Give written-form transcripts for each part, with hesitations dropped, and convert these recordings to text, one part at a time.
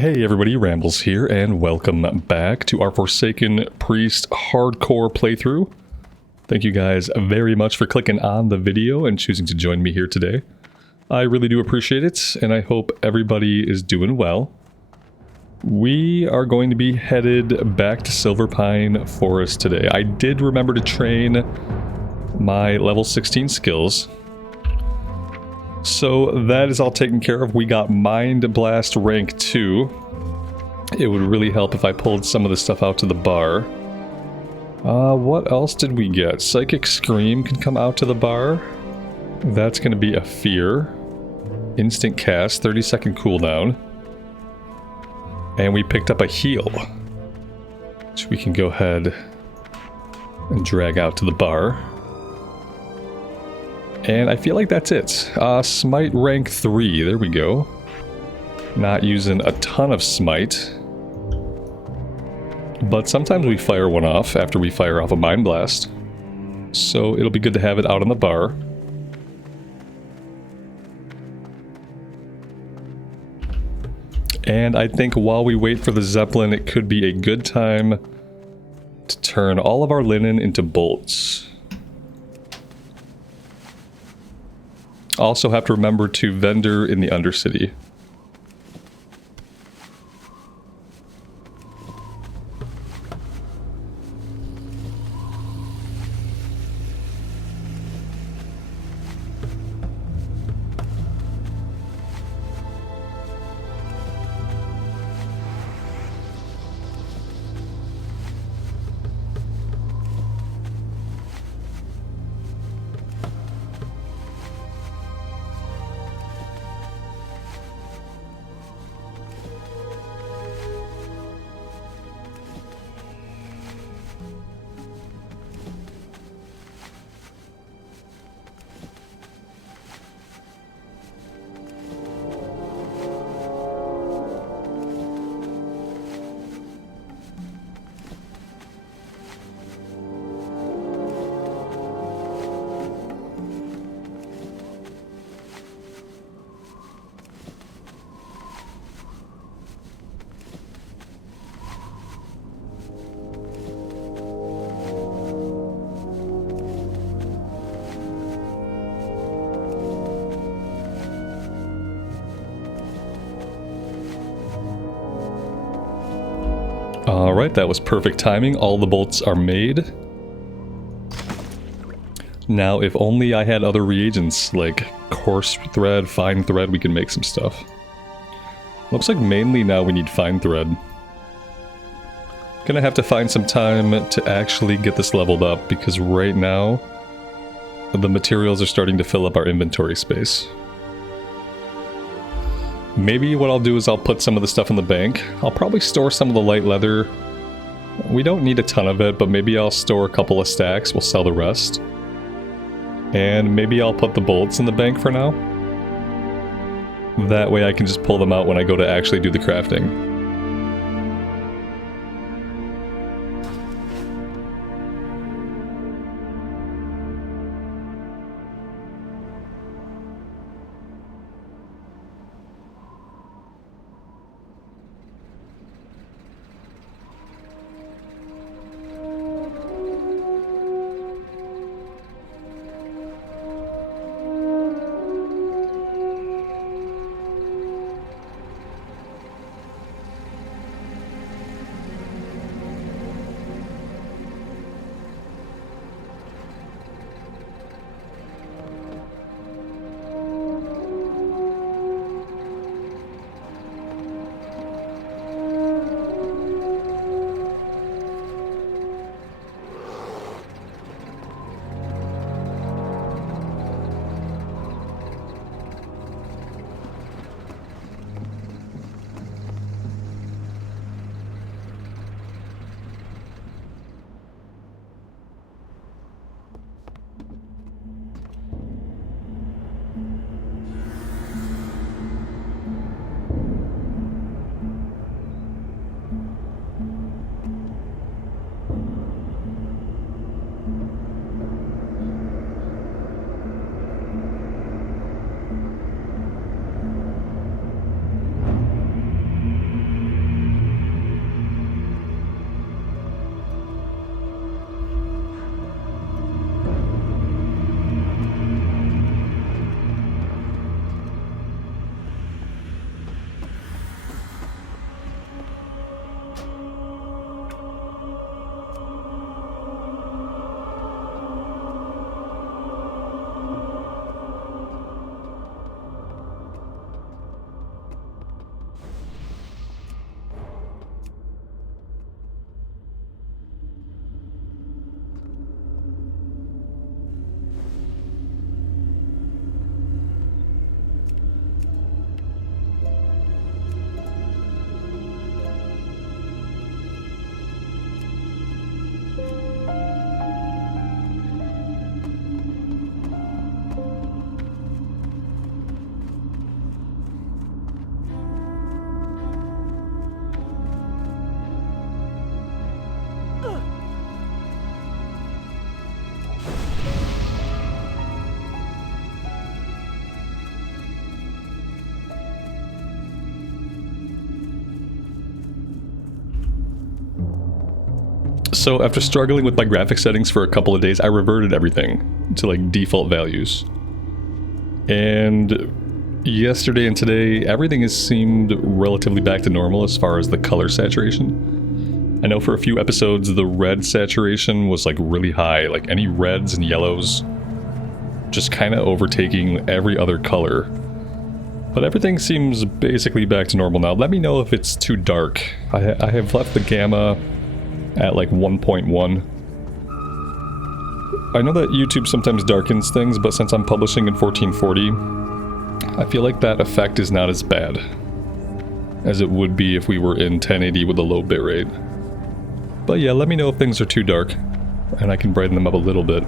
Hey everybody, Rambles here, and welcome back to our Forsaken Priest hardcore playthrough. Thank you guys very much for clicking on the video and choosing to join me here today. I really do appreciate it, and I hope everybody is doing well. We are going to be headed back to Silverpine Forest today. I did remember to train my level 16 skills. So that is all taken care of. We got Mind Blast rank 2. It would really help if I pulled some of the stuff out to the bar. What else did we get? Psychic Scream can come out to the bar. That's going to be a fear. Instant cast, 30-second cooldown. And we picked up a heal, which we can go ahead and drag out to the bar. And I feel like that's it. Smite rank 3, there we go. Not using a ton of smite. But sometimes we fire one off after we fire off a Mind Blast. So it'll be good to have it out on the bar. And I think while we wait for the Zeppelin, it could be a good time to turn all of our linen into bolts. Also have to remember to vendor in the Undercity. Alright, that was perfect timing. All the bolts are made. Now, if only I had other reagents, like coarse thread, fine thread, we can make some stuff. Looks like mainly now we need fine thread. Gonna have to find some time to actually get this leveled up, because right now, the materials are starting to fill up our inventory space. Maybe what I'll do is I'll put some of the stuff in the bank. I'll probably store some of the light leather. We don't need a ton of it, but maybe I'll store a couple of stacks. We'll sell the rest. And maybe I'll put the bolts in the bank for now. That way I can just pull them out when I go to actually do the crafting. So after struggling with my graphic settings for a couple of days, I reverted everything to like default values. And yesterday and today, everything has seemed relatively back to normal as far as the color saturation. I know for a few episodes, the red saturation was like really high, like any reds and yellows just kind of overtaking every other color. But everything seems basically back to normal now. Let me know if it's too dark. I have left the gamma at like 1.1. I know that YouTube sometimes darkens things, but since I'm publishing in 1440, I feel like that effect is not as bad as it would be if we were in 1080 with a low bitrate. But yeah, let me know if things are too dark, and I can brighten them up a little bit.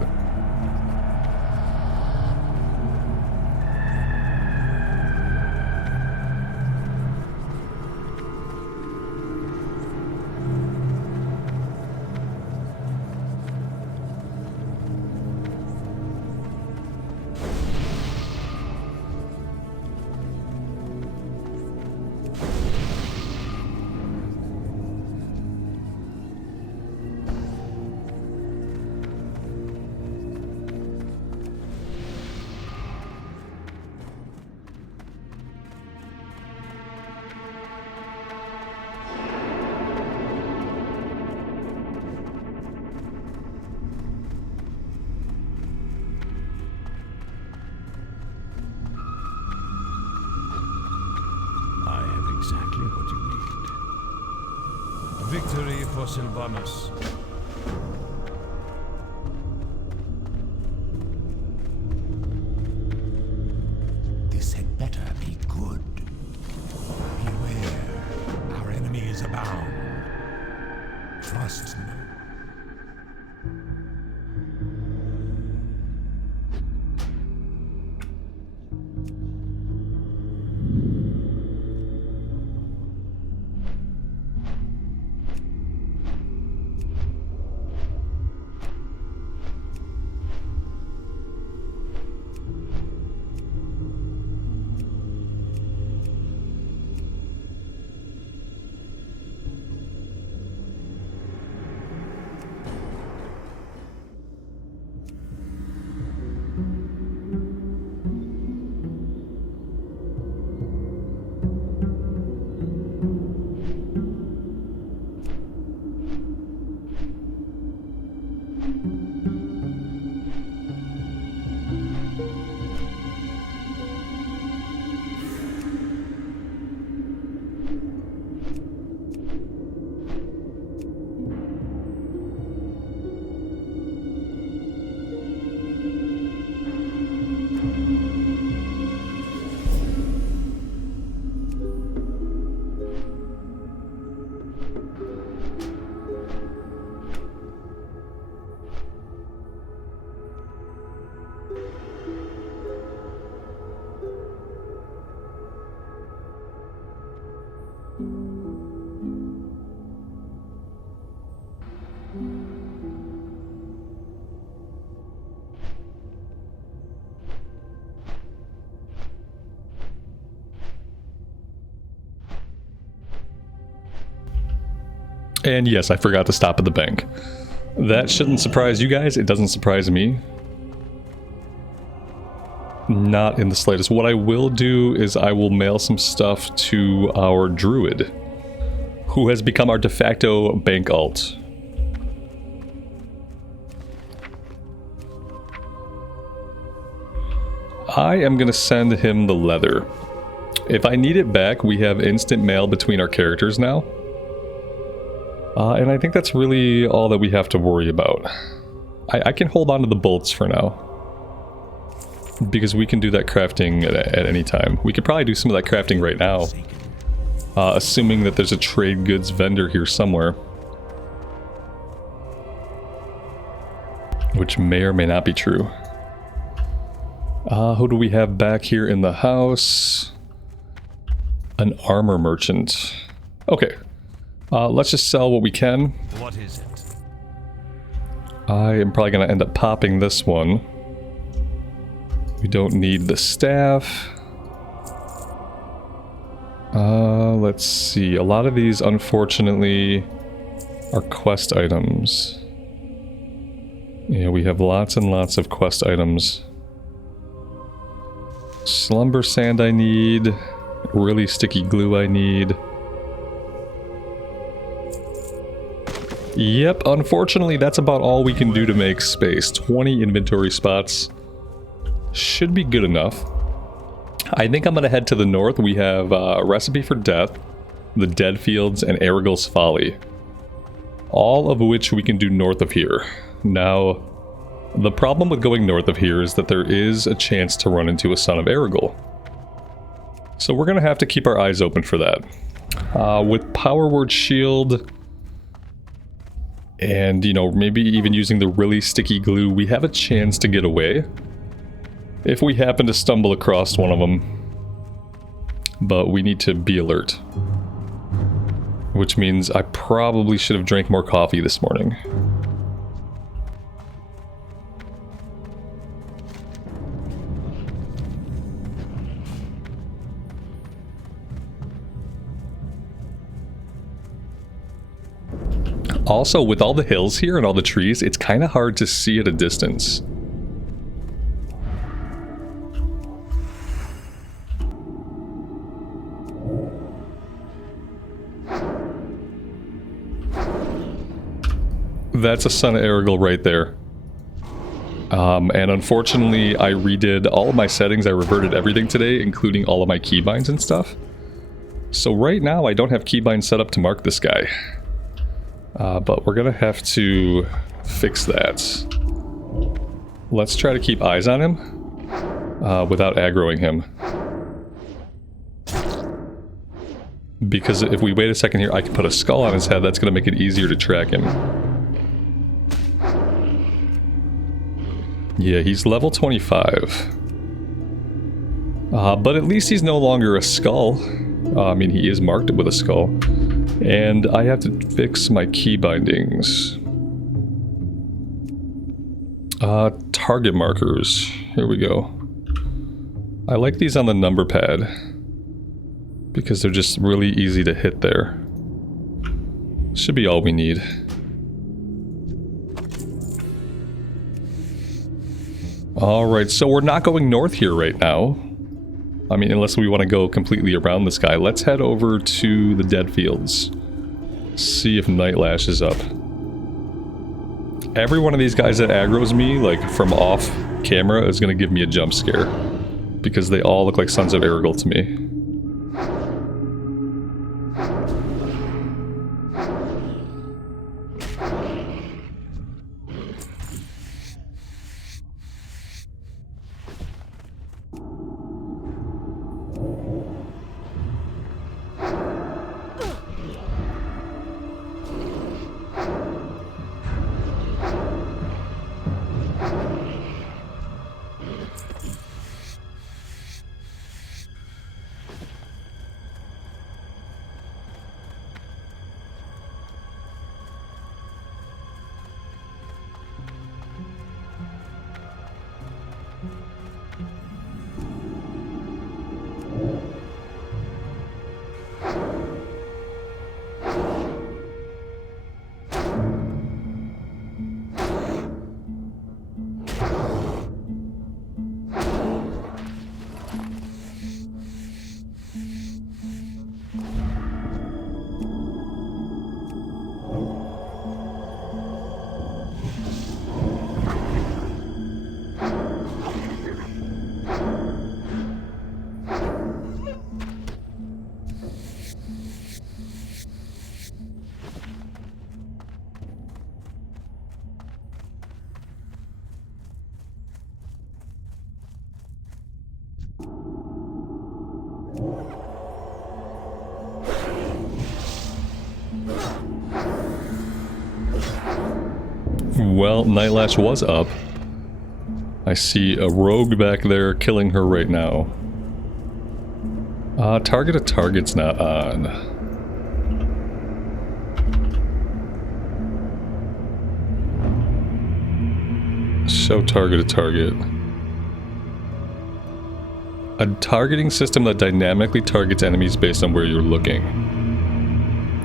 Exactly what you need. Victory for Sylvanus. This had better be good. Beware, our enemies abound. Trust me. And yes, I forgot to stop at the bank. That shouldn't surprise you guys. It doesn't surprise me. Not in the slightest. What I will do is I will mail some stuff to our druid, who has become our de facto bank alt. I am going to send him the leather. If I need it back, we have instant mail between our characters now. And I think that's really all that we have to worry about. I can hold on to the bolts for now, because we can do that crafting at any time. We could probably do some of that crafting right now, assuming that there's a trade goods vendor here somewhere. Which may or may not be true. Who do we have back here in the house? An armor merchant. Okay. Let's just sell what we can. What is it? I am probably going to end up popping this one. We don't need the staff. Let's see. A lot of these, unfortunately, Our quest items. Yeah, we have lots and lots of quest items. Slumber sand I need. Really sticky glue I need. Yep, unfortunately that's about all we can do to make space. 20 inventory spots should be good enough. I think I'm going to head to the north. We have a Recipe for Death, the Dead Fields, and Aragel's Folly. All of which we can do north of here. Now, the problem with going north of here is that there is a chance to run into a Son of Aragel. So we're going to have to keep our eyes open for that. With Power Word Shield, and, you know, maybe even using the really sticky glue, we have a chance to get away. If we happen to stumble across one of them. But we need to be alert. Which means I probably should have drank more coffee this morning. Also, with all the hills here and all the trees, it's kind of hard to see at a distance. That's a Son of Aragel right there. And unfortunately, I redid all of my settings. I reverted everything today, including all of my keybinds and stuff. So right now, I don't have keybinds set up to mark this guy. But we're gonna have to fix that. Let's try to keep eyes on him without aggroing him. Because if we wait a second here, I can put a skull on his head. That's gonna make it easier to track him. Yeah, he's level 25. But at least he's no longer a skull. I mean, he is marked with a skull. And I have to fix my key bindings. Target markers. Here we go. I like these on the number pad. Because they're just really easy to hit there. Should be all we need. Alright, so we're not going north here right now. I mean, unless we want to go completely around this guy. Let's head over to the Dead Fields. See if Nightlash is up. Every one of these guys that aggroes me, like, from off camera, is going to give me a jump scare. Because they all look like Sons of Aragel to me. Well, Nightlash was up. I see a rogue back there killing her right now. Target a target's not on. Show target a target. A targeting system that dynamically targets enemies based on where you're looking.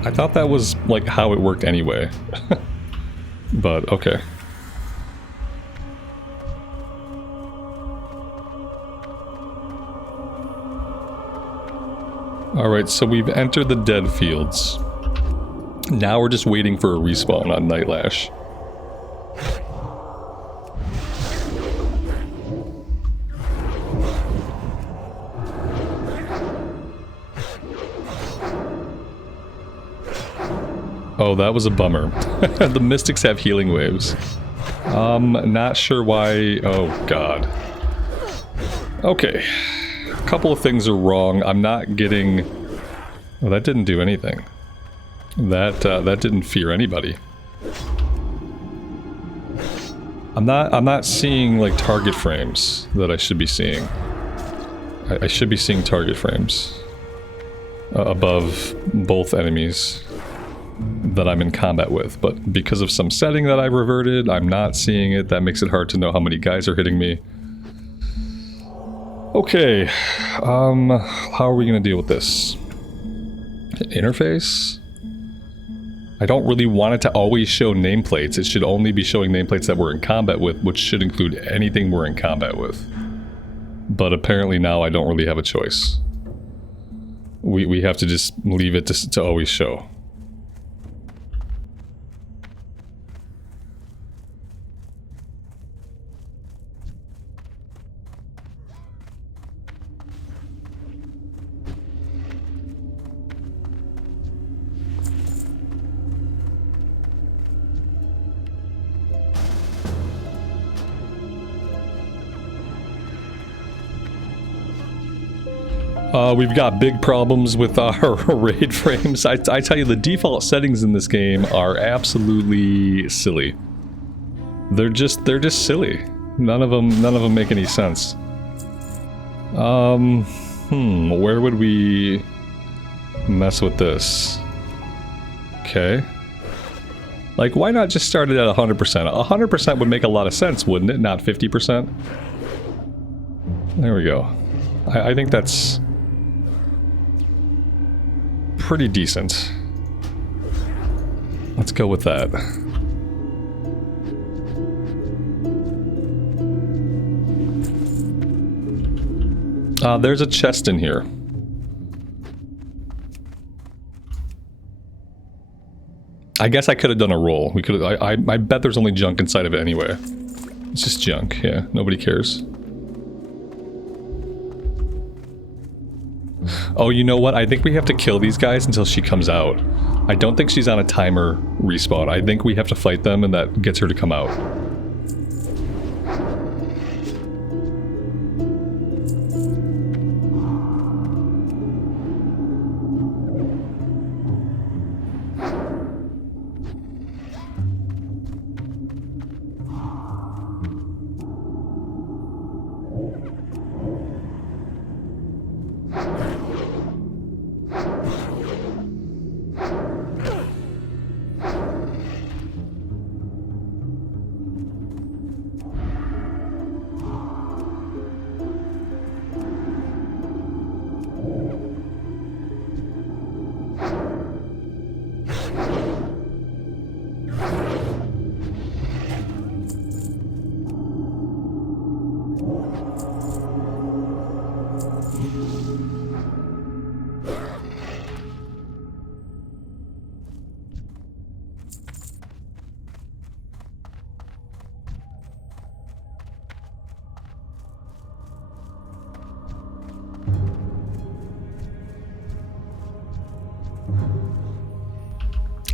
I thought that was like how it worked anyway. But okay. Alright, so we've entered the dead fields. Now we're just waiting for a respawn on Nightlash. Oh, that was a bummer. The Mystics have healing waves. Not sure why... Oh, God. Okay. A couple of things are wrong. I'm not getting... Oh, that didn't do anything. That didn't fear anybody. I'm not seeing, like, target frames that I should be seeing. I should be seeing target frames. Above both enemies that I'm in combat with, but because of some setting that I've reverted, I'm not seeing it. That makes it hard to know how many guys are hitting me. Okay, how are we gonna deal with this? Interface? I don't really want it to always show nameplates. It should only be showing nameplates that we're in combat with, which should include anything we're in combat with. But apparently now I don't really have a choice. We have to just leave it to always show. We've got big problems with our raid frames. I tell you, the default settings in this game are absolutely silly. They're just silly. None of them make any sense. Where would we mess with this? Okay. Like, why not just start it at 100%? 100% would make a lot of sense, wouldn't it? Not 50%? There we go. I think that's pretty decent. Let's go with that. There's a chest in here. I guess I could have done a roll. We could. I bet there's only junk inside of it anyway. It's just junk. Yeah, nobody cares. Oh, you know what? I think we have to kill these guys until she comes out. I don't think she's on a timer respawn. I think we have to fight them and that gets her to come out.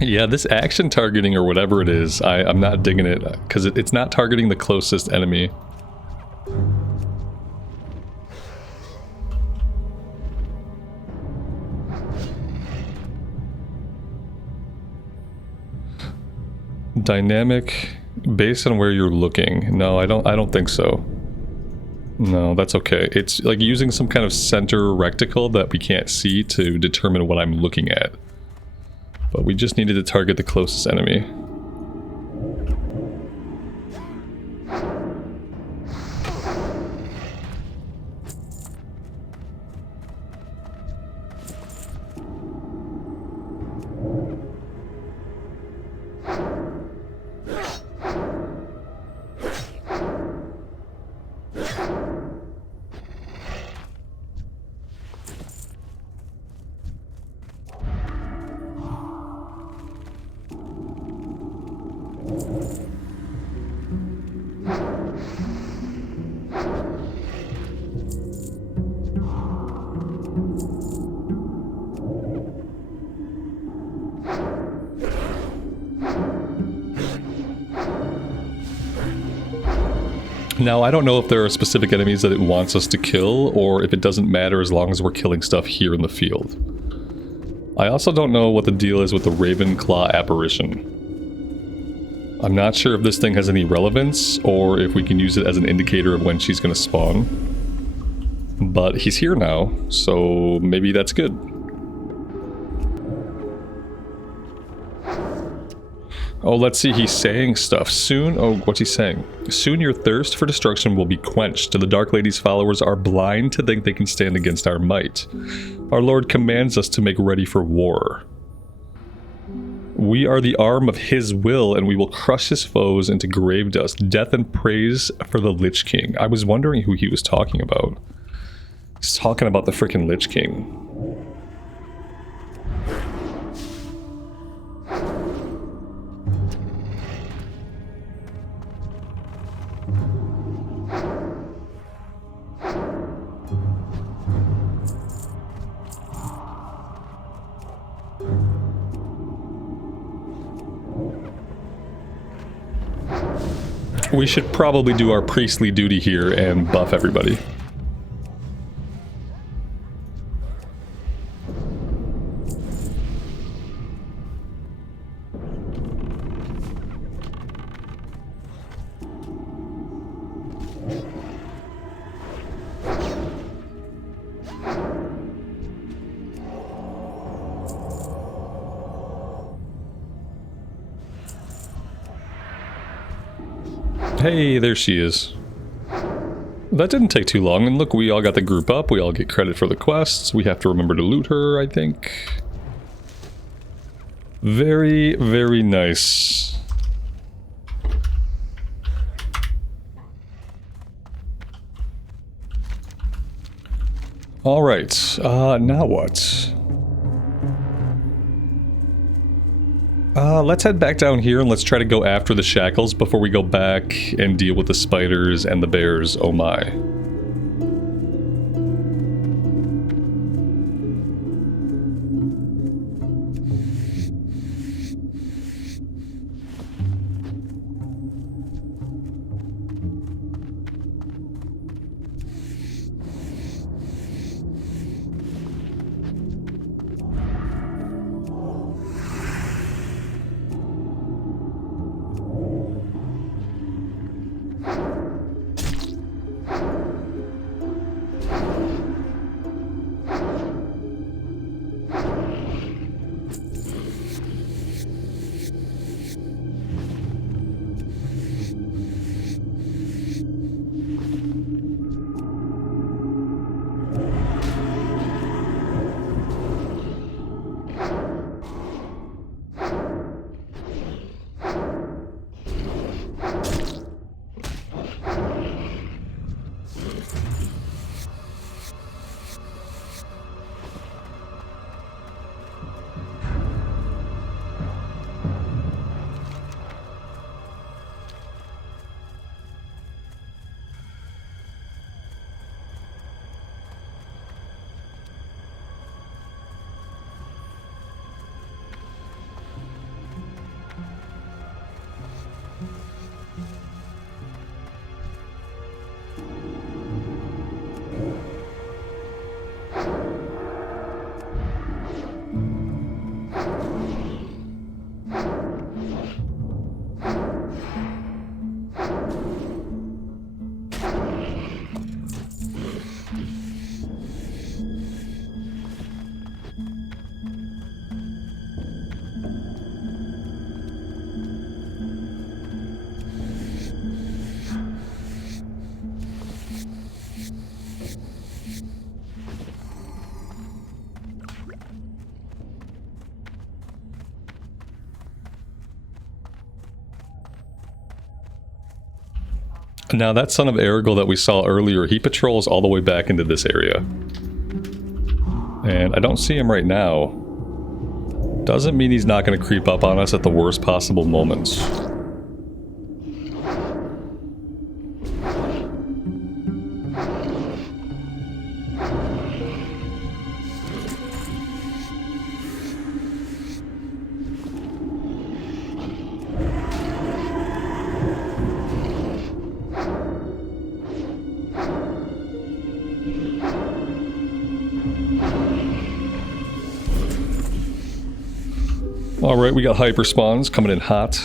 Yeah, this action targeting or whatever it is, I'm not digging it, because it's not targeting the closest enemy. Dynamic based on where you're looking. No, I don't think so. No, that's okay. It's like using some kind of center reticle that we can't see to determine what I'm looking at. But we just needed to target the closest enemy. Now, I don't know if there are specific enemies that it wants us to kill, or if it doesn't matter as long as we're killing stuff here in the field. I also don't know what the deal is with the Ravenclaw apparition. I'm not sure if this thing has any relevance, or if we can use it as an indicator of when she's going to spawn. But he's here now, so maybe that's good. Oh, let's see, he's saying stuff. Soon, oh, what's he saying? Soon your thirst for destruction will be quenched. The Dark Lady's followers are blind to think they can stand against our might. Our Lord commands us to make ready for war. We are the arm of his will, and we will crush his foes into grave dust. Death and praise for the Lich King. I was wondering who he was talking about. He's talking about the frickin' Lich King. We should probably do our priestly duty here and buff everybody. Hey, there she is. That didn't take too long, and look, we all got the group up, we all get credit for the quests, we have to remember to loot her, I think. Very, very nice. Alright, now what? Let's head back down here and let's try to go after the shackles before we go back and deal with the spiders and the bears, oh my. Now that son of Aragorn that we saw earlier, he patrols all the way back into this area. And I don't see him right now. Doesn't mean he's not going to creep up on us at the worst possible moments. Alright, we got hyper spawns coming in hot.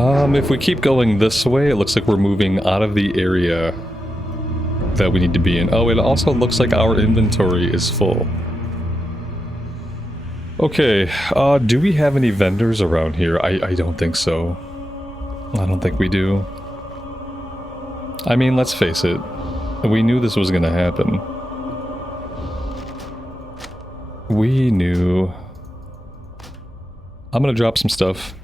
If we keep going this way, it looks like we're moving out of the area that we need to be in. Oh, it also looks like our inventory is full. Okay, do we have any vendors around here? I don't think so. I don't think we do. I mean, let's face it. We knew this was gonna happen. We knew. I'm gonna drop some stuff.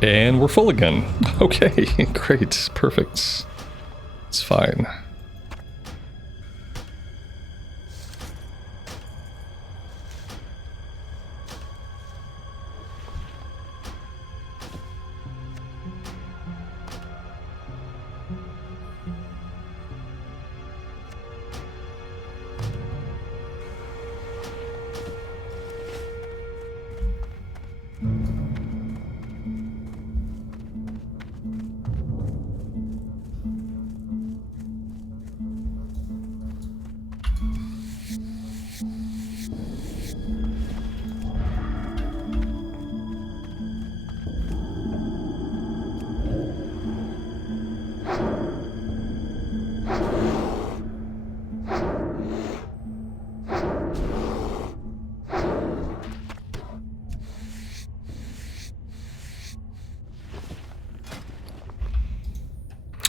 And we're full again. Okay, great, perfect. It's fine.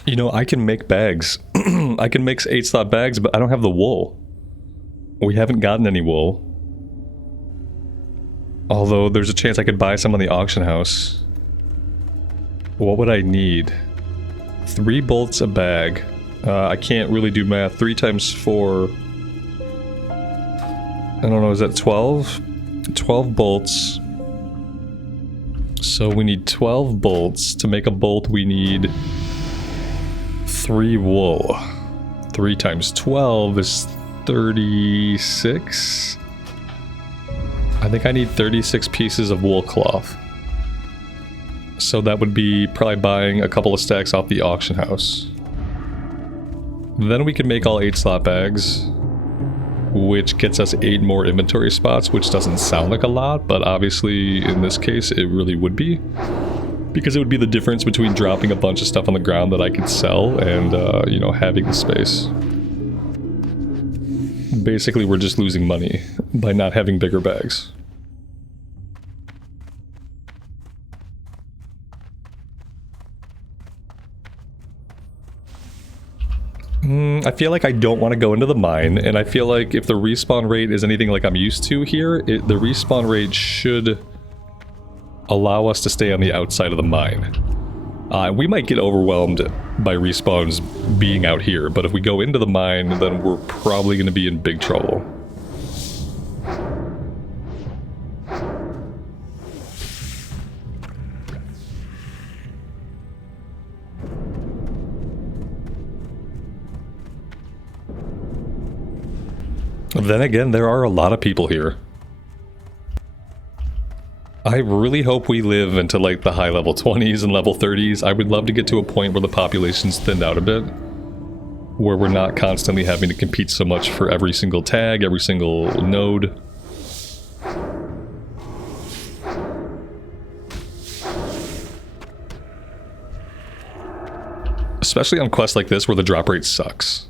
You know, I can make bags. I can make 8-slot bags, but I don't have the wool. We haven't gotten any wool. Although there's a chance I could buy some on the auction house. What would I need? 3 bolts a bag. I can't really do math. 3 times 4... I don't know, is that 12? 12 bolts. So we need 12 bolts. To make a bolt we need 3 wool. 3 times 12 is 36. I think I need 36 pieces of wool cloth. So that would be probably buying a couple of stacks off the auction house. Then we can make all 8-slot bags, which gets us 8 more inventory spots, which doesn't sound like a lot, but obviously in this case it really would be. Because it would be the difference between dropping a bunch of stuff on the ground that I could sell and, you know, having the space. Basically, we're just losing money by not having bigger bags. I feel like I don't want to go into the mine, and I feel like if the respawn rate is anything like I'm used to here, the respawn rate should allow us to stay on the outside of the mine. We might get overwhelmed by respawns being out here, but if we go into the mine, then we're probably going to be in big trouble. Then again, there are a lot of people here. I really hope we live into like the high level 20s and level 30s. I would love to get to a point where the population's thinned out a bit. where we're not constantly having to compete so much for every single tag, every single node. Especially on quests like this where the drop rate sucks.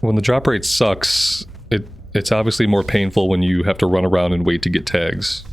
When the drop rate sucks, it's obviously more painful when you have to run around and wait to get tags.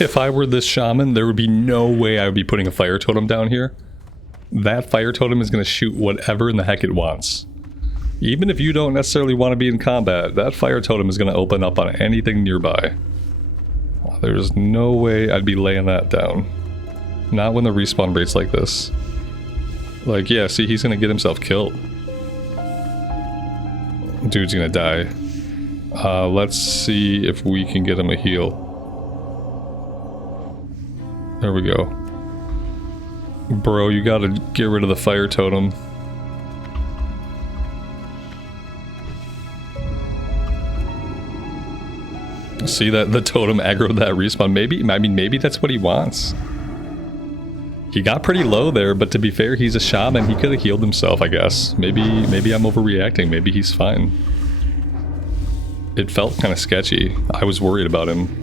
If I were this shaman, there would be no way I would be putting a fire totem down here. That fire totem is going to shoot whatever in the heck it wants. Even if you don't necessarily want to be in combat, that fire totem is going to open up on anything nearby. There's no way I'd be laying that down. Not when the respawn rate's like this. Like, yeah, see, he's going to get himself killed. Dude's going to die. Let's see if we can get him a heal. There we go. Bro, you gotta get rid of the fire totem. See that the totem aggroed that respawn? Maybe that's what he wants. He got pretty low there, but to be fair, he's a shaman. He could have healed himself, I guess. Maybe I'm overreacting. Maybe he's fine. It felt kind of sketchy. I was worried about him.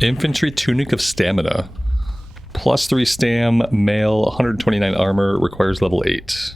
Infantry Tunic of Stamina. +3 stam, male, 129 armor, requires level 8.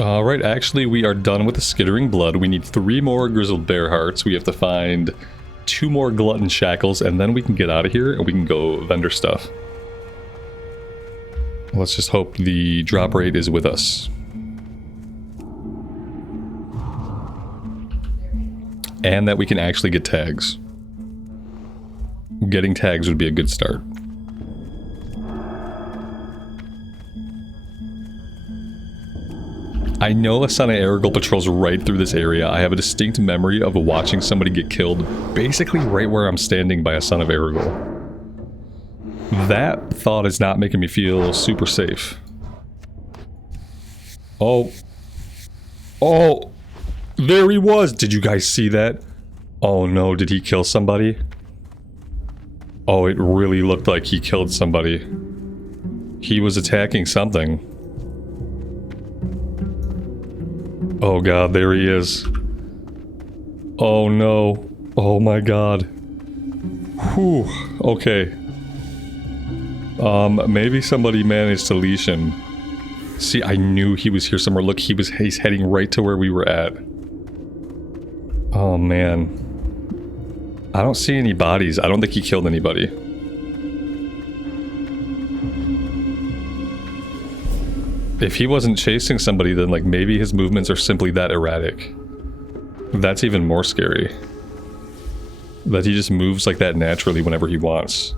Alright, actually we are done with the skittering blood. We need 3 more grizzled bear hearts. We have to find 2 more glutton shackles, and then we can get out of here and we can go vendor stuff. Let's just hope the drop rate is with us. And that we can actually get tags. Getting tags would be a good start. I know a son of Aragorn patrols right through this area. I have a distinct memory of watching somebody get killed basically right where I'm standing by a son of Aragorn. That thought is not making me feel super safe. Oh. Oh. There he was. Did you guys see that? Oh no, did he kill somebody? Oh, it really looked like he killed somebody. He was attacking something. Oh god, there he is. Oh no. Oh my god. Whew. Okay. Maybe somebody managed to leash him. See, I knew he was here somewhere. Look, he's heading right to where we were at. Oh man. I don't see any bodies. I don't think he killed anybody. If he wasn't chasing somebody, then like maybe his movements are simply that erratic. That's even more scary. That he just moves like that naturally whenever he wants.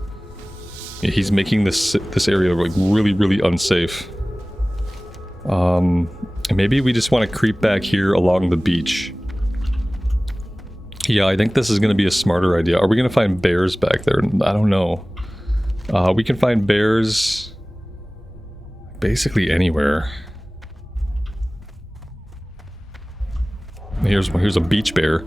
He's making this area like really unsafe. Maybe we just want to creep back here along the beach. Yeah, I think this is going to be a smarter idea. Are we going to find bears back there? I don't know. We can find bears basically anywhere. Here's a beach bear.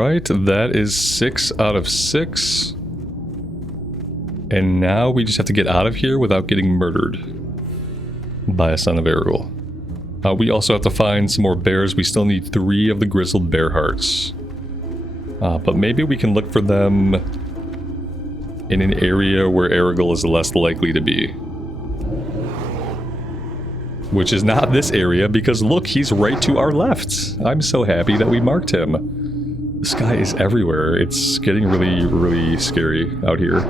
Alright, that is 6 out of 6. And now we just have to get out of here without getting murdered by a son of Errol. We also have to find some more bears. We still need 3 of the grizzled bear hearts. But maybe we can look for them in an area where Errol is less likely to be. Which is not this area, because look, he's right to our left. I'm so happy that we marked him. This guy is everywhere. It's getting really, really scary out here.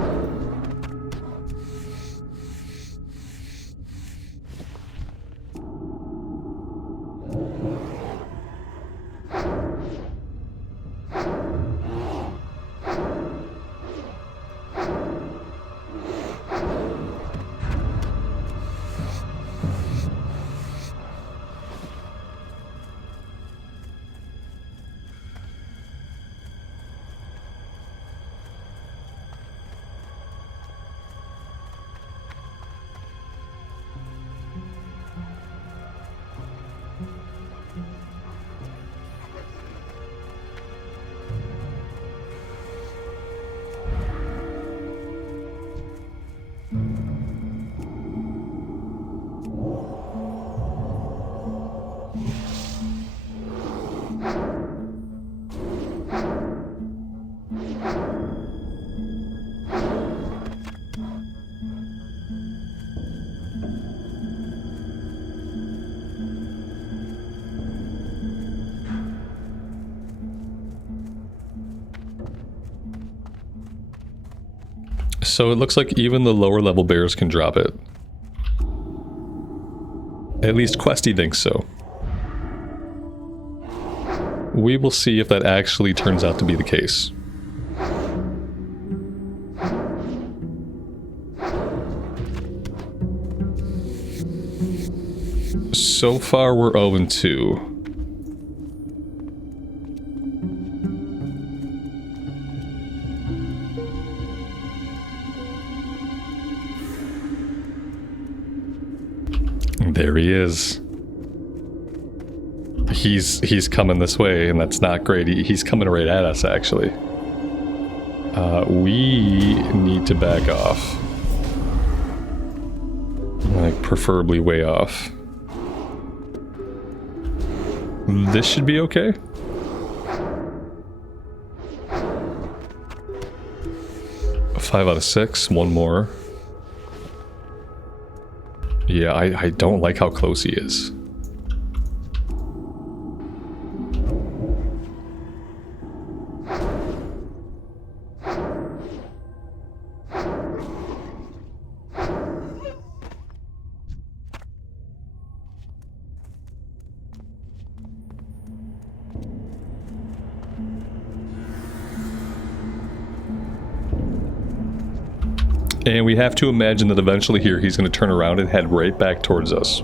So it looks like even the lower level bears can drop it. At least Questie thinks so. We will see if that actually turns out to be the case. So far we're 0-2. There he is. He's coming this way, and that's not great. He's coming right at us, actually. We need to back off. Like, preferably way off. This should be okay. A 5 out of 6, one more. Yeah, I don't like how close he is. And we have to imagine that eventually here he's going to turn around and head right back towards us.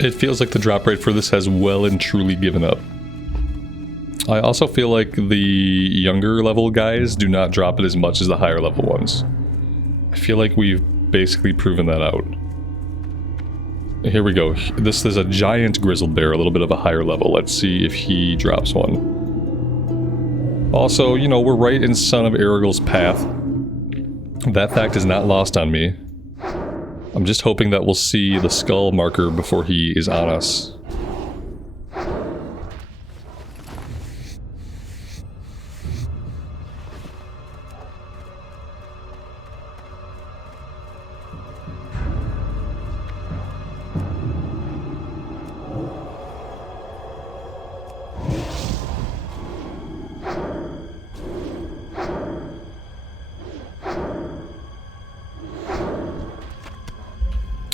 It feels like the drop rate for this has well and truly given up. I also feel like the younger level guys do not drop it as much as the higher level ones. I feel like we've basically proven that out. Here we go. This is a giant grizzled bear, a little bit of a higher level. Let's see if he drops one. Also, you know, we're right in Son of Errigal's path. That fact is not lost on me. I'm just hoping that we'll see the skull marker before he is on us.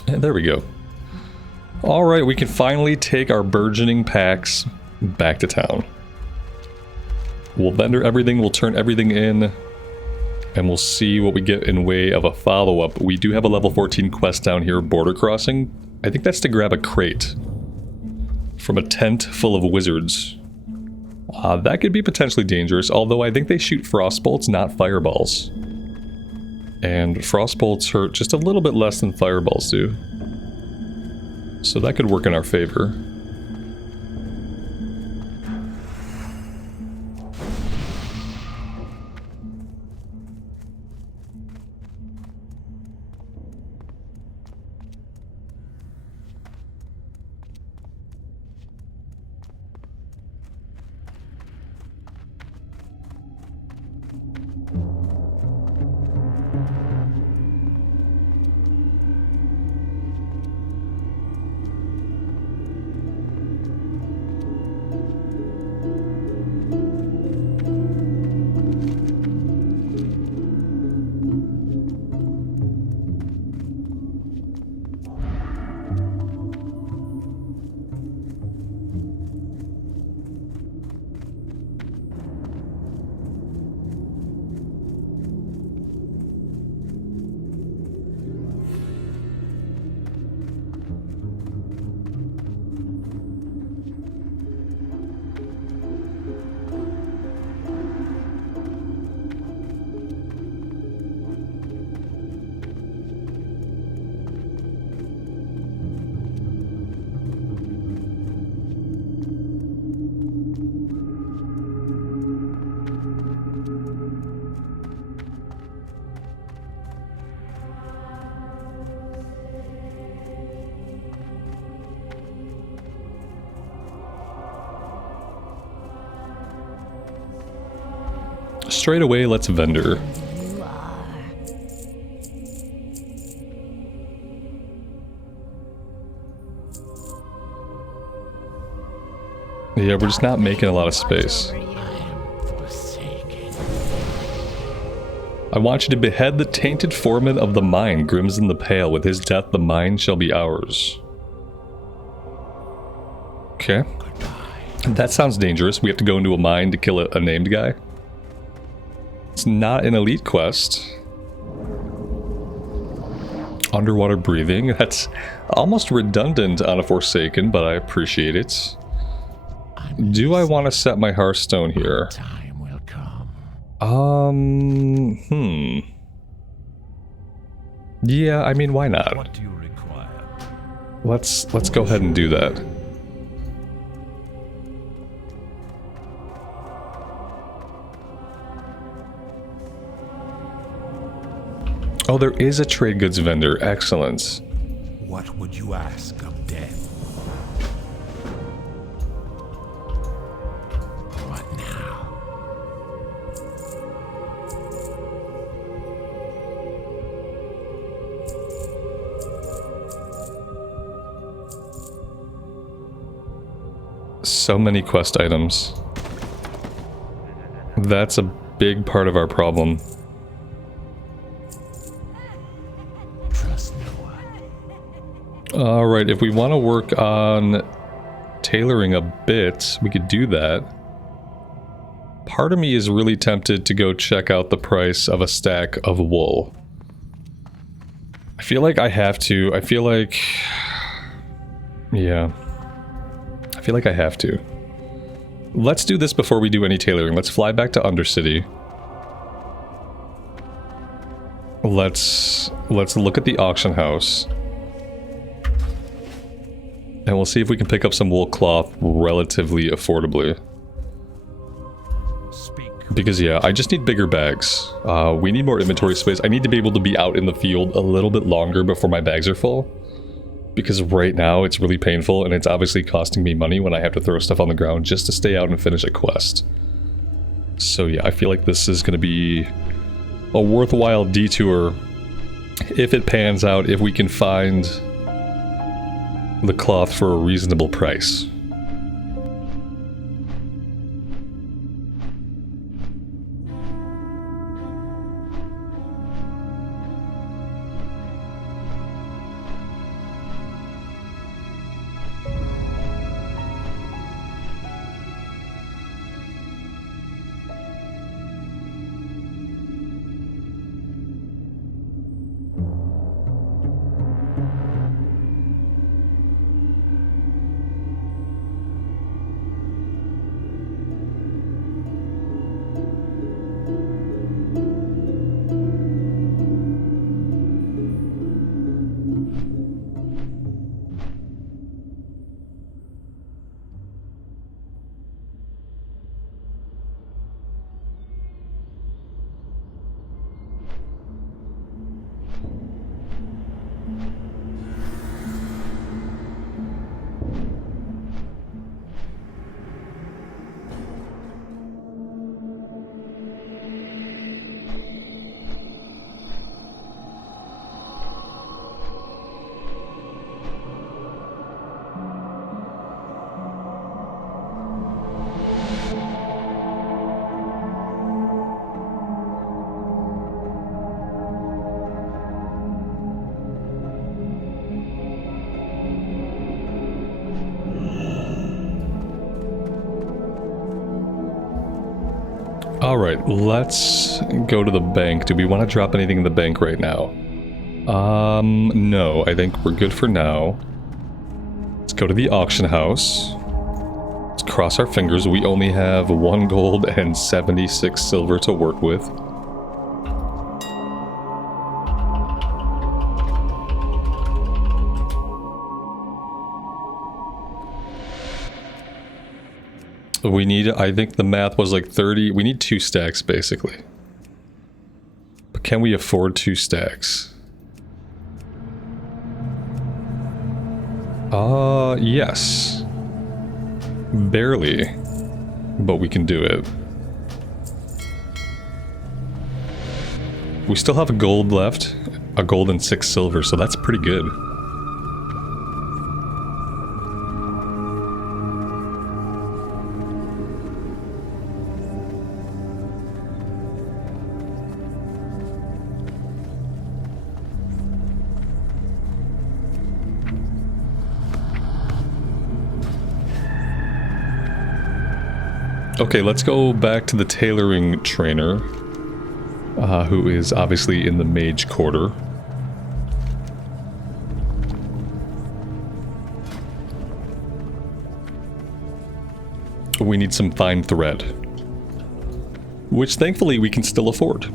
There we go. Alright, we can finally take our burgeoning packs back to town. We'll vendor everything, we'll turn everything in, and we'll see what we get in way of a follow-up. We do have a level 14 quest down here, border crossing. I think that's to grab a crate from a tent full of wizards. That could be potentially dangerous, although I think they shoot frostbolts, not fireballs. And frostbolts hurt just a little bit less than fireballs do. So that could work in our favor. Straight away, let's vendor. Yeah, we're just not making a lot of space. I want you to behead the tainted foreman of the mine, Grimson the Pale. With his death, the mine shall be ours. Okay. That sounds dangerous. We have to go into a mine to kill a named guy. It's not an elite quest. Underwater breathing. That's almost redundant on a Forsaken, but I appreciate it. Do I want to set my Hearthstone here? Time will come. Yeah, I mean, why not? What do you require? Let's go ahead and do that. Oh, there is a trade goods vendor. Excellent. What would you ask of death? What now? So many quest items. That's a big part of our problem. Alright, if we want to work on tailoring a bit, we could do that. Part of me is really tempted to go check out the price of a stack of wool. I feel like I have to. I feel like Yeah. I feel like I have to. Let's do this before we do any tailoring. Let's fly back to Undercity. Let's look at the auction house. And we'll see if we can pick up some wool cloth relatively affordably. Speak. Because yeah, I just need bigger bags. We need more inventory space. I need to be able to be out in the field a little bit longer before my bags are full. Because right now it's really painful and it's obviously costing me money when I have to throw stuff on the ground just to stay out and finish a quest. So yeah, I feel like this is going to be a worthwhile detour if it pans out, if we can find the cloth for a reasonable price. Alright, let's go to the bank. Do we want to drop anything in the bank right now? No, I think we're good for now. Let's go to the auction house. Let's cross our fingers. We only have 1 gold and 76 silver to work with. We need, I think the math was like 30, we need 2 stacks basically. But can we afford 2 stacks? Yes. Barely. But we can do it. We still have a gold left. A gold and 6 silver, so that's pretty good. Okay, let's go back to the tailoring trainer, who is obviously in the mage quarter. We need some fine thread, which thankfully we can still afford.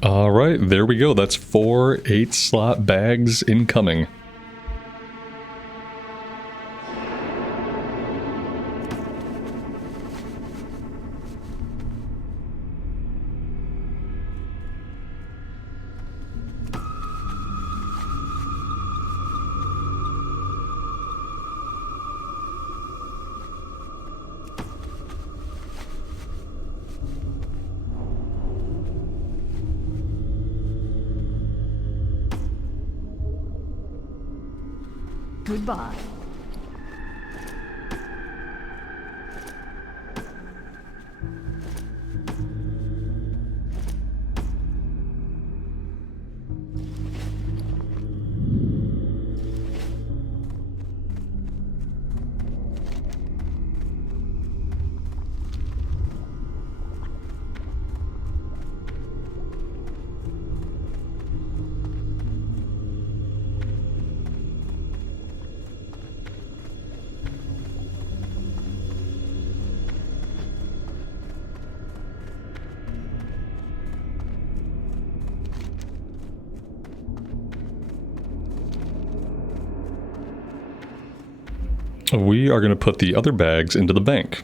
All right, there we go. That's 4 8-slot bags incoming. Goodbye. We are going to put the other bags into the bank.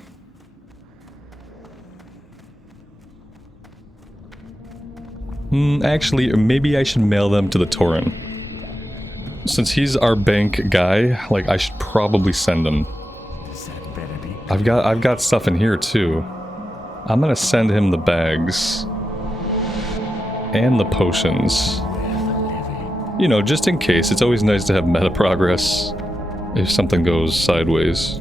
Actually, maybe I should mail them to the Tauren. Since he's our bank guy, like, I should probably send him. That better be. I've got stuff in here too. I'm gonna send him the bags and the potions. You know, just in case. It's always nice to have meta progress if something goes sideways.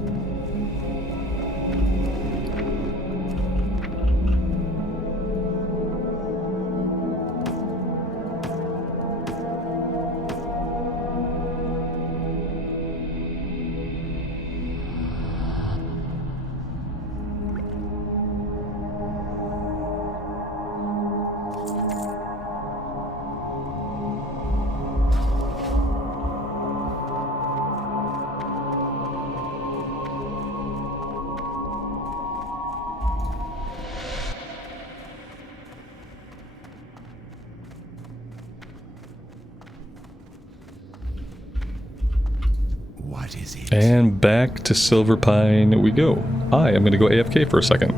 What is it? And back to Silver Pine we go. I am gonna go AFK for a second.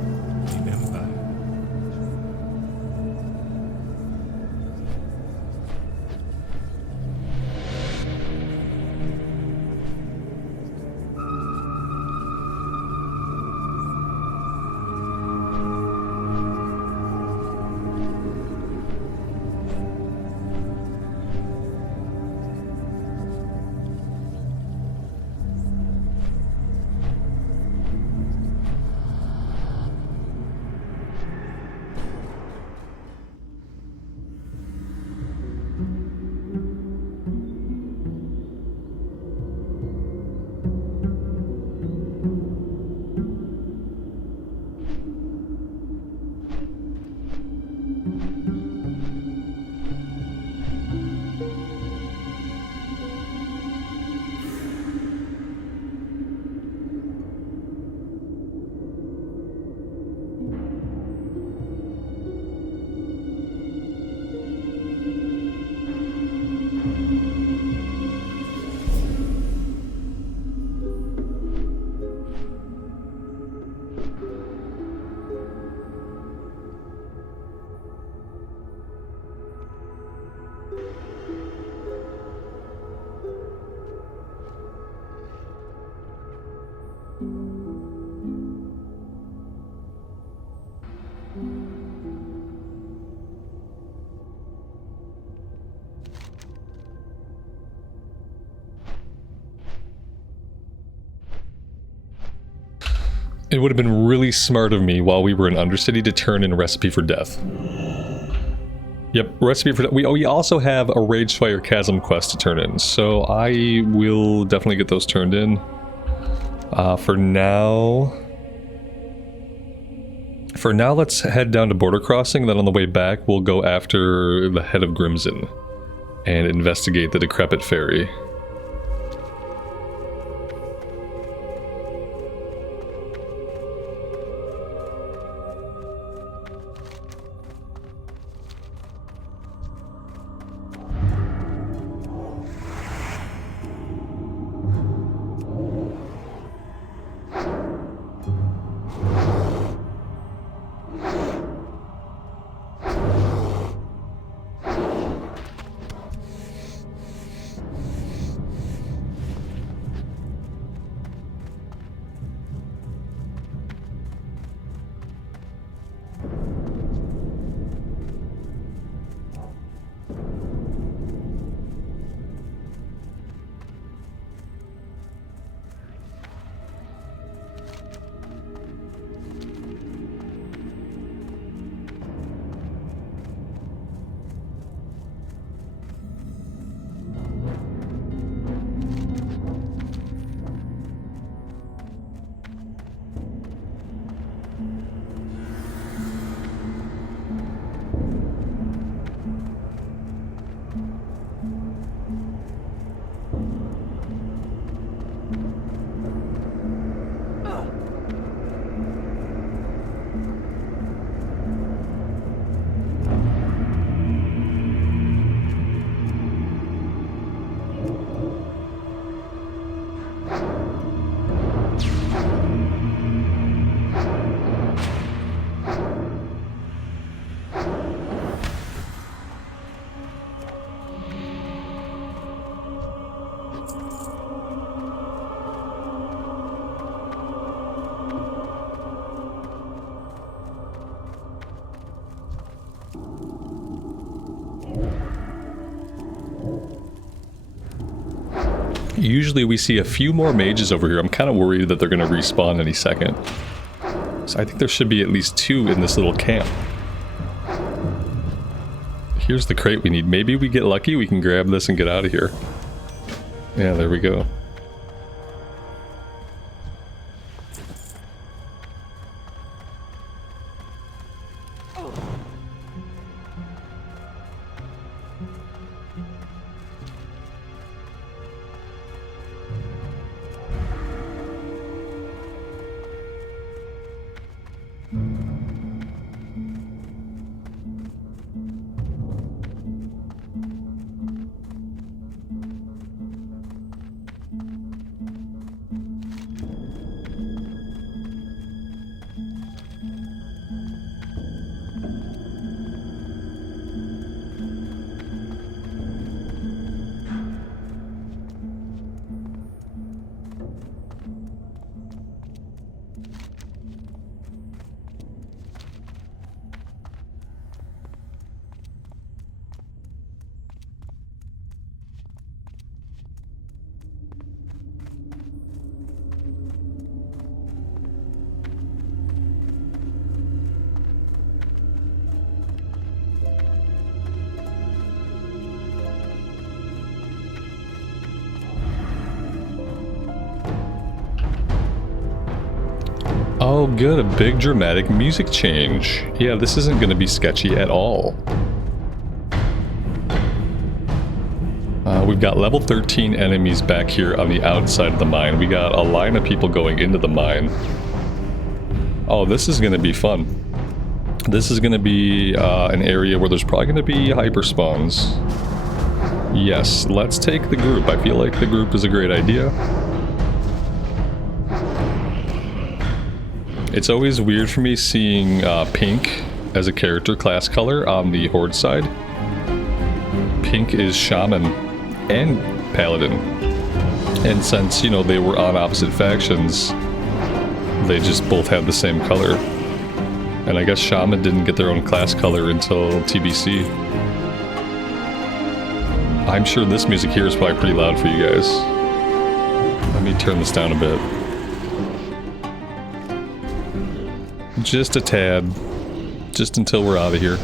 Remember. It would have been really smart of me while we were in Undercity to turn in Recipe for Death. Yep, Recipe for Death. We also have a Ragefire Chasm quest to turn in, so I will definitely get those turned in. For now, let's head down to Border Crossing, then on the way back, we'll go after the head of Grimson and investigate the Decrepit Ferry. Usually we see a few more mages over here. I'm kind of worried that they're going to respawn any second. So I think there should be at least 2 in this little camp. Here's the crate we need. Maybe we get lucky, we can grab this and get out of here. Yeah, there we go. Oh good, a big dramatic music change. Yeah, this isn't going to be sketchy at all. We've got level 13 enemies back here on the outside of the mine. We got a line of people going into the mine. Oh, this is going to be fun. This is going to be an area where there's probably going to be hyper spawns. Yes, let's take the group. I feel like the group is a great idea. It's always weird for me seeing pink as a character class color on the Horde side. Pink is Shaman and Paladin. And since, you know, they were on opposite factions, they just both had the same color. And I guess Shaman didn't get their own class color until TBC. I'm sure this music here is probably pretty loud for you guys. Let me turn this down a bit. Just a tad. Just until we're out of here.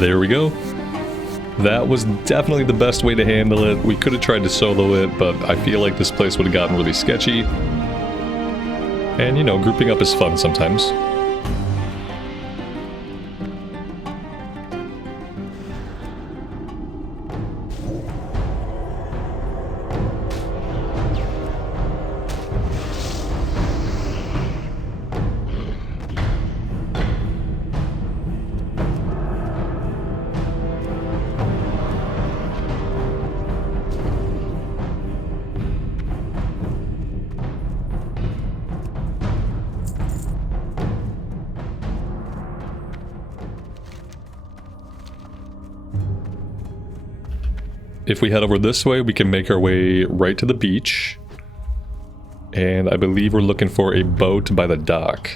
There we go. That was definitely the best way to handle it. We could have tried to solo it, but I feel like this place would have gotten really sketchy. And, you know, grouping up is fun sometimes. If we head over this way, we can make our way right to the beach. And I believe we're looking for a boat by the dock.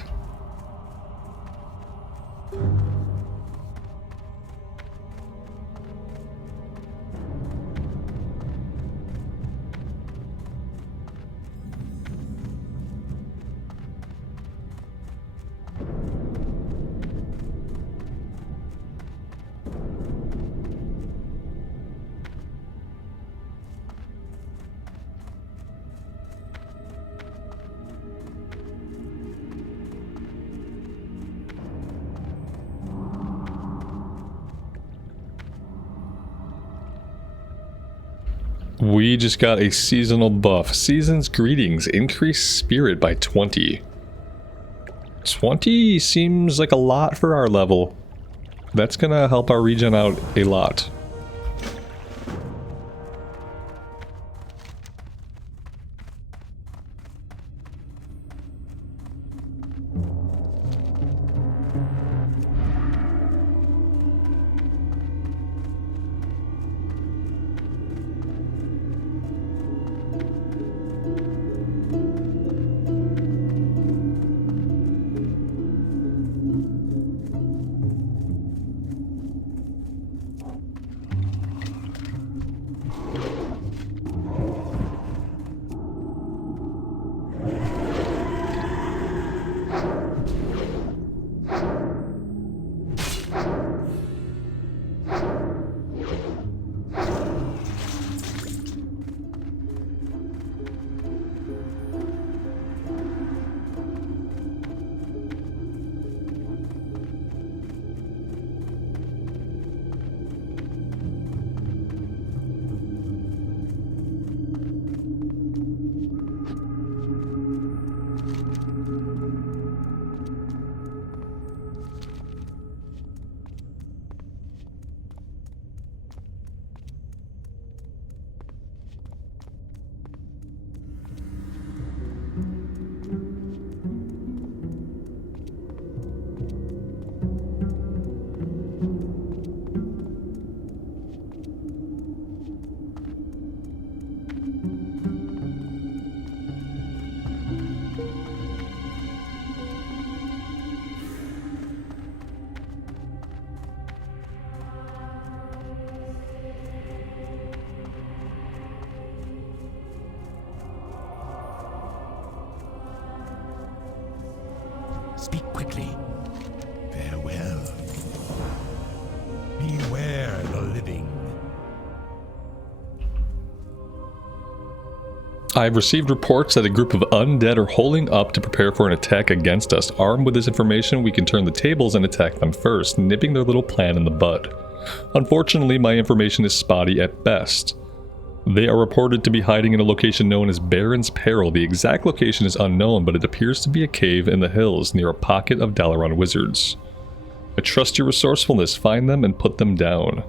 We just got a seasonal buff. Season's Greetings. Increase spirit by 20. 20 seems like a lot for our level. That's gonna help our regen out a lot. Speak quickly. Farewell. Beware the living. I've received reports that a group of undead are holding up to prepare for an attack against us. Armed with this information, we can turn the tables and attack them first, nipping their little plan in the bud. Unfortunately, my information is spotty at best. They are reported to be hiding in a location known as Baron's Peril. The exact location is unknown, but it appears to be a cave in the hills near a pocket of Dalaran wizards. I trust your resourcefulness. Find them and put them down.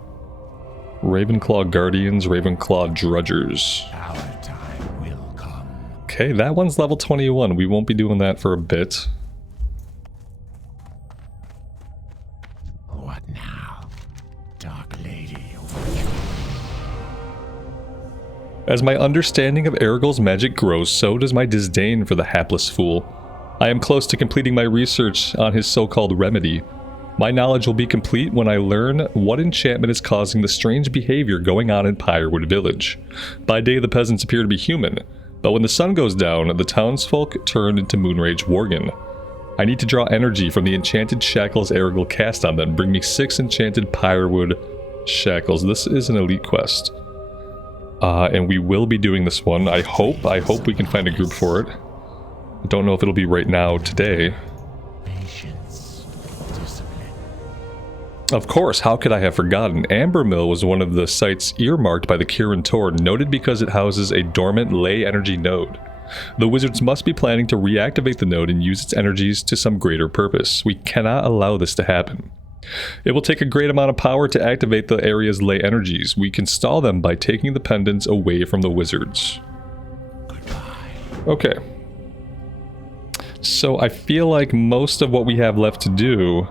Ravenclaw Guardians, Ravenclaw Drudgers. Our time will come. Okay, that one's level 21. We won't be doing that for a bit. What now, Dark Lady? As my understanding of Ergol's magic grows, so does my disdain for the hapless fool. I am close to completing my research on his so-called remedy. My knowledge will be complete when I learn what enchantment is causing the strange behavior going on in Pyrewood Village. By day, the peasants appear to be human, but when the sun goes down, the townsfolk turn into Moonrage Worgen. I need to draw energy from the enchanted shackles Ergol cast on them. Bring me 6 enchanted Pyrewood shackles. This is an elite quest. And we will be doing this one. I hope we can find a group for it. I don't know if it'll be right now today. Patience, discipline. Of course, how could I have forgotten? Amber Mill was one of the sites earmarked by the Kirin Tor, noted because it houses a dormant ley energy node. The wizards must be planning to reactivate the node and use its energies to some greater purpose. We cannot allow this to happen. It will take a great amount of power to activate the area's ley energies. We can stall them by taking the pendants away from the wizards. Goodbye. Okay. So I feel like most of what we have left to do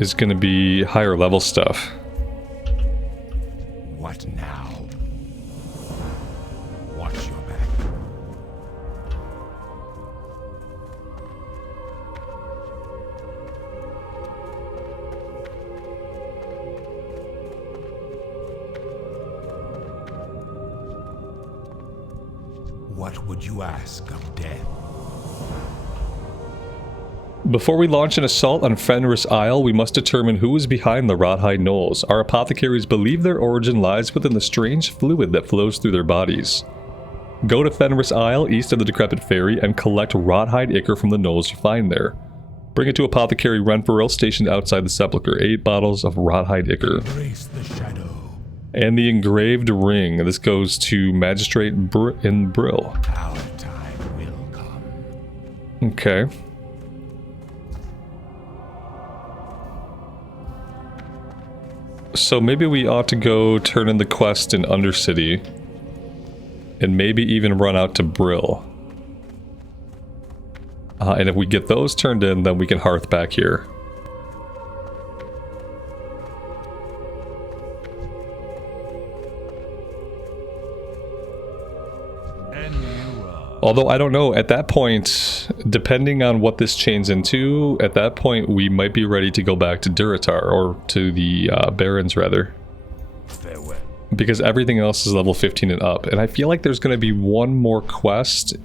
is going to be higher level stuff. What now? Watch your back. What would you ask of death? Before we launch an assault on Fenris Isle, we must determine who is behind the Rodhide Knolls. Our apothecaries believe their origin lies within the strange fluid that flows through their bodies. Go to Fenris Isle, east of the Decrepit Ferry, and collect Rodhide Ichor from the Knolls you find there. Bring it to Apothecary Renfaril, stationed outside the Sepulchre. 8 bottles of Rodhide Ichor. Embrace the shadow. And the engraved ring. This goes to Magistrate in Brill. Our time will come. Okay. So maybe we ought to go turn in the quest in Undercity. And maybe even run out to Brill. And if we get those turned in, then we can hearth back here. Although I don't know, at that point, depending on what this chains into, at that point we might be ready to go back to Durotar, or to the Barrens rather. Farewell. Because everything else is level 15 and up, and I feel like there's going to be one more quest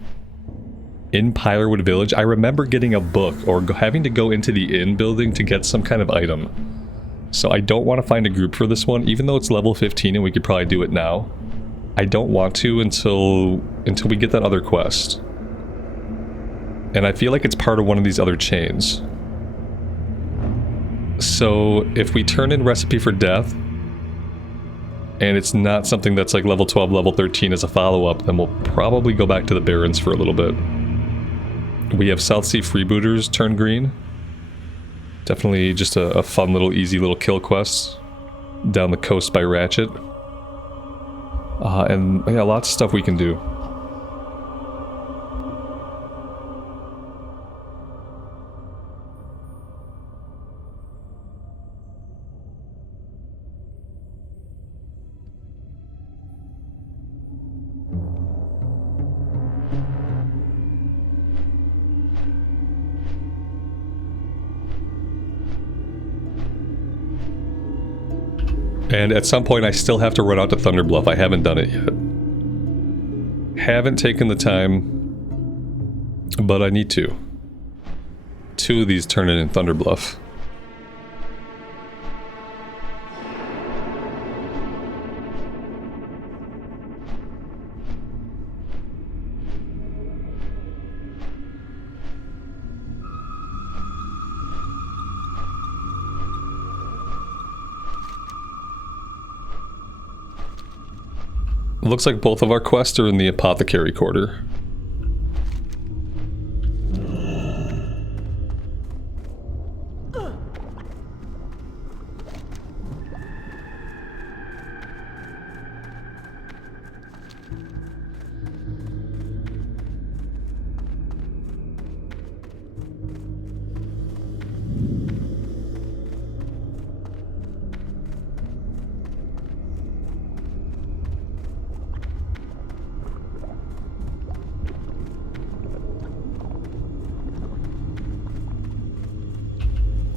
in Pyrewood Village. I remember getting a book, or having to go into the inn building to get some kind of item. So I don't want to find a group for this one, even though it's level 15 and we could probably do it now. I don't want to until we get that other quest. And I feel like it's part of one of these other chains. So if we turn in Recipe for Death, and it's not something that's like level 12, level 13 as a follow-up, then we'll probably go back to the Barrens for a little bit. We have South Sea Freebooters turn green. Definitely just a fun little, easy little kill quest down the coast by Ratchet. And yeah, lots of stuff we can do. And at some point I still have to run out to Thunderbluff. I haven't done it yet. Haven't taken the time, but I need to. 2 of these turn in Thunderbluff. Looks like both of our quests are in the Apothecary Quarter.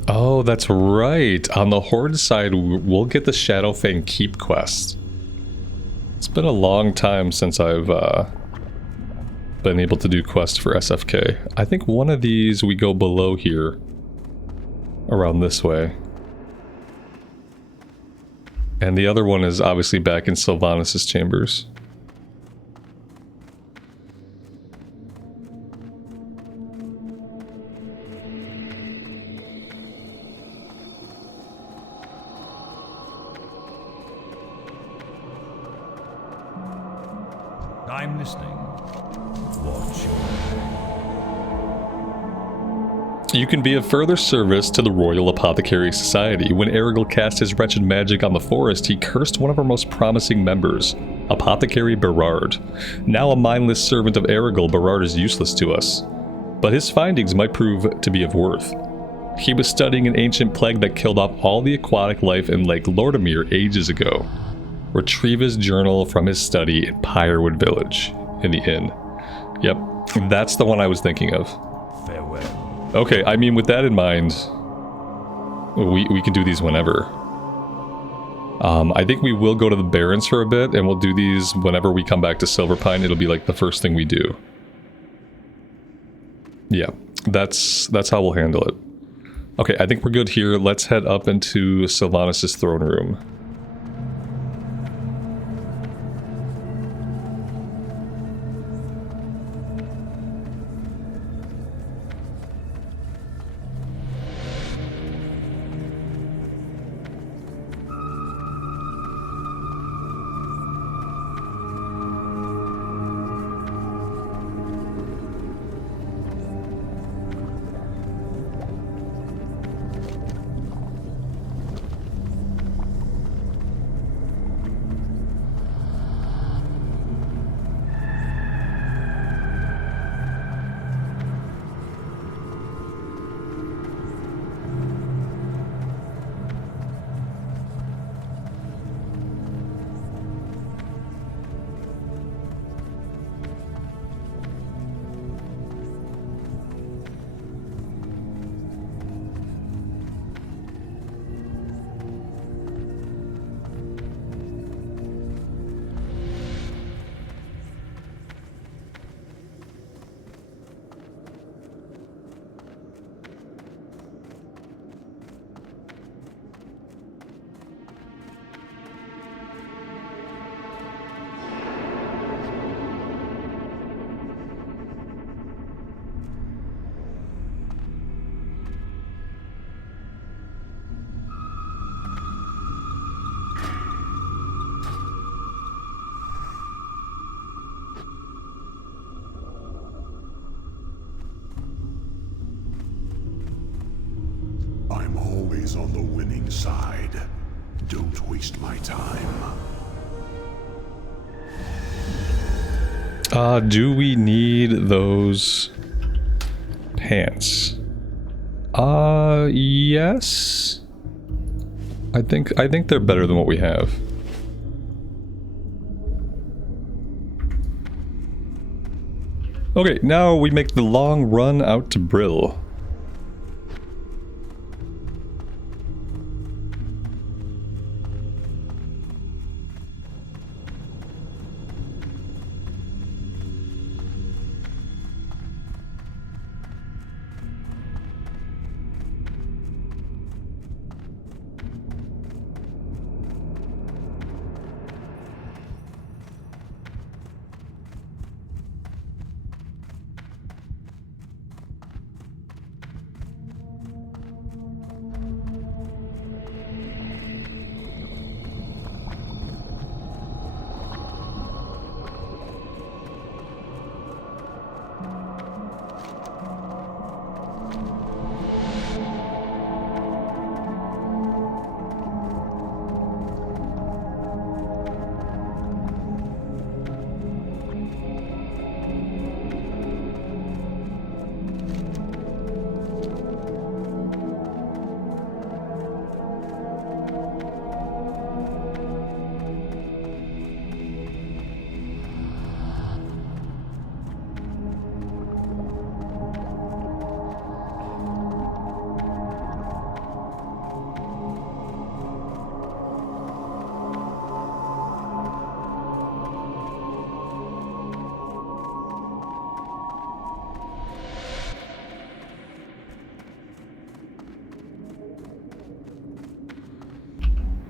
Oh, that's right. On the Horde side, we'll get the Shadowfang Keep quest. It's been a long time since I've been able to do quests for SFK. I think one of these we go below here, around this way. And the other one is obviously back in Sylvanas' chambers. I'm listening. Watch your... You can be of further service to the Royal Apothecary Society. When Erigel cast his wretched magic on the forest, he cursed one of our most promising members, Apothecary Berard. Now a mindless servant of Erigel, Berard is useless to us. But his findings might prove to be of worth. He was studying an ancient plague that killed off all the aquatic life in Lake Lordamere ages ago. Retrieve his journal from his study in Pyrewood Village, in the inn. Yep, that's the one I was thinking of. Farewell. Okay, I mean, with that in mind, we can do these whenever. I think we will go to the Barrens for a bit, and we'll do these whenever we come back to Silverpine. It'll be like the first thing we do. Yeah, that's how we'll handle it. Okay, I think we're good here. Let's head up into Sylvanas' throne room. always on the winning side. Don't waste my time. Do we need those pants? Yes. I think they're better than what we have. Okay, now we make the long run out to Brill.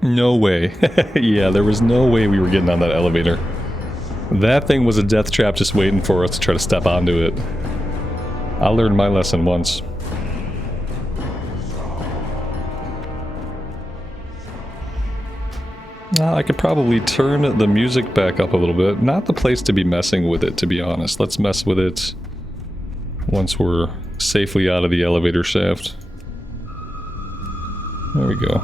No way. Yeah, there was no way we were getting on that elevator. That thing was a death trap just waiting for us to try to step onto it. I learned my lesson once. I could probably turn the music back up a little bit. Not the place to be messing with it, to be honest. Let's mess with it once we're safely out of the elevator shaft. There we go.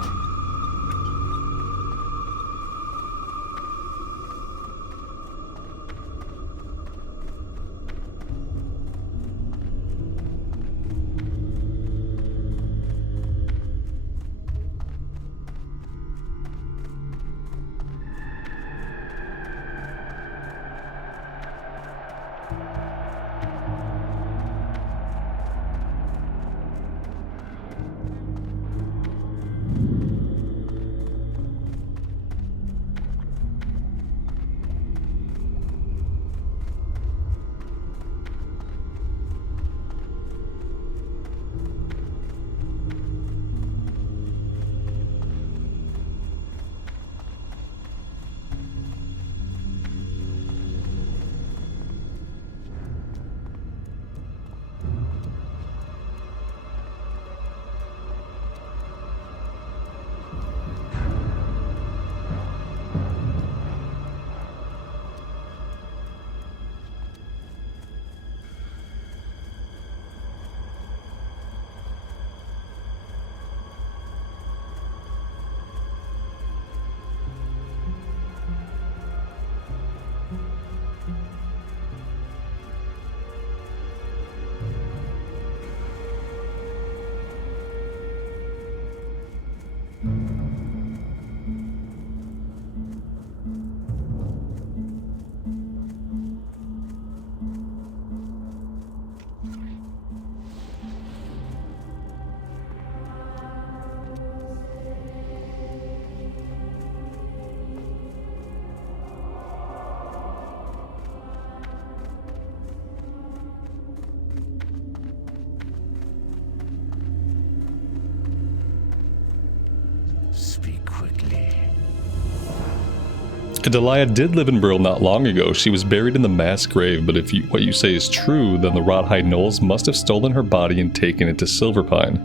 Delia did live in Brill not long ago. She was buried in the mass grave, but if what you say is true, then the Rawhide Gnolls must have stolen her body and taken it to Silverpine.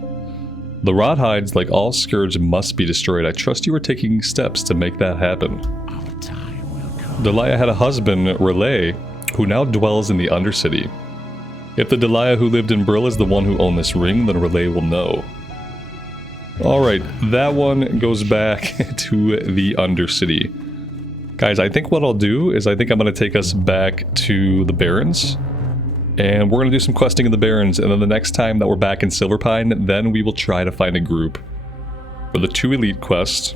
The Rawhides, like all Scourge, must be destroyed. I trust you are taking steps to make that happen. Our time will come. Delia had a husband, Relay, who now dwells in the Undercity. If the Delia who lived in Brill is the one who owned this ring, then Relay will know. Alright, that one goes back to the Undercity. Guys, I think what I'll do is I think I'm going to take us back to the Barrens. And we're going to do some questing in the Barrens, and then the next time that we're back in Silverpine, then we will try to find a group for the 2 elite quests.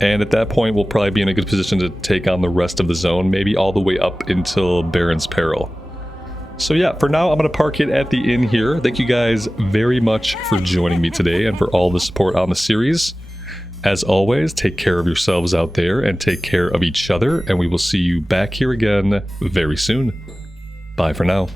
And at that point, we'll probably be in a good position to take on the rest of the zone, maybe all the way up until Baron's Peril. So yeah, for now, I'm going to park it at the inn here. Thank you guys very much for joining me today and for all the support on the series. As always, take care of yourselves out there and take care of each other, and we will see you back here again very soon. Bye for now.